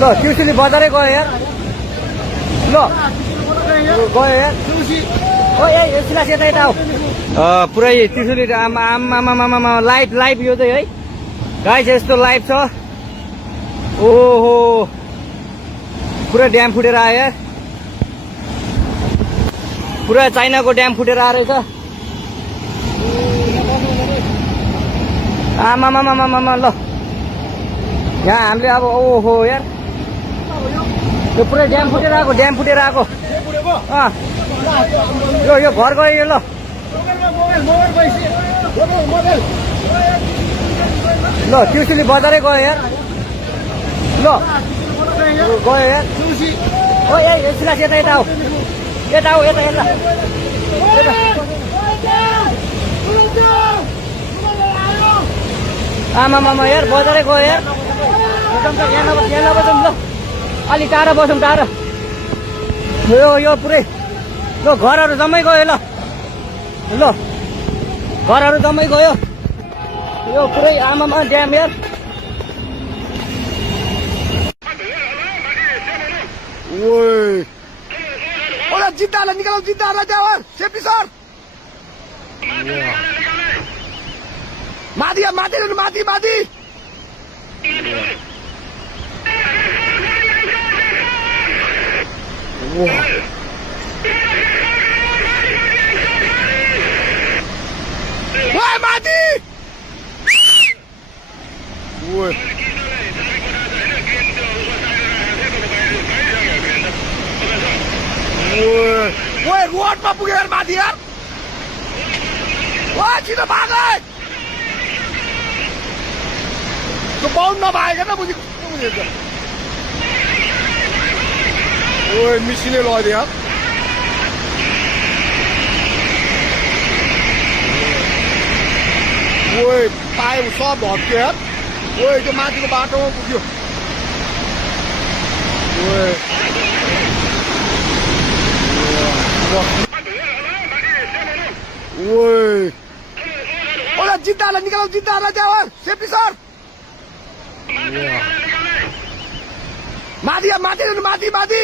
ल ट्युसुली बजारै गयो यार ल गयो यार ओ ए सिलास यता यता आऊ पुरै त्रिशुली आमा लाइभ लाइभ यो चाहिँ है गाइस यस्तो लाइभ छ ओहो पुरा ड्याम फुटेर आयो यार पुरा चाइनाको ड्याम फुटेर आएर छ आमामामामामा ल यहाँ हामीले अब ओहो यार यो पुरै ड्याम फुटेर आएको यो घर गयो ल ल ट्युसुली बजारै गयो यार ल गयो यार ओ ए सिलास यता यता आऊ यता आमामामा यार बजारै गयो यार यहाँ नबसौँ ल अलिक टाढा बसौँ टाढा यो पुरै ल घरहरू जम्मै गयो ल घरहरू जम्मै गयो यो पुरै आमामा ड्याम यार ओला जिद्दाहरूलाई निकालौ जिद्दाहरूलाई त्यहाँ सेफ्टी सर माथि माथि माथि माथि रोडमा पुग्यो यार माथि यार छिटो भाग त्यो बाउन्ड नभाएको न बुझेको मिसिनै लगिदियो यार पाइप सब भत्क्यो यार त्यो माथिको बाटोमा पुग्यो ओला जिद्दाहरूलाई निकालौ जिद्दाहरूलाई त्यहाँ सेफ्टी सर माथि माथि माथि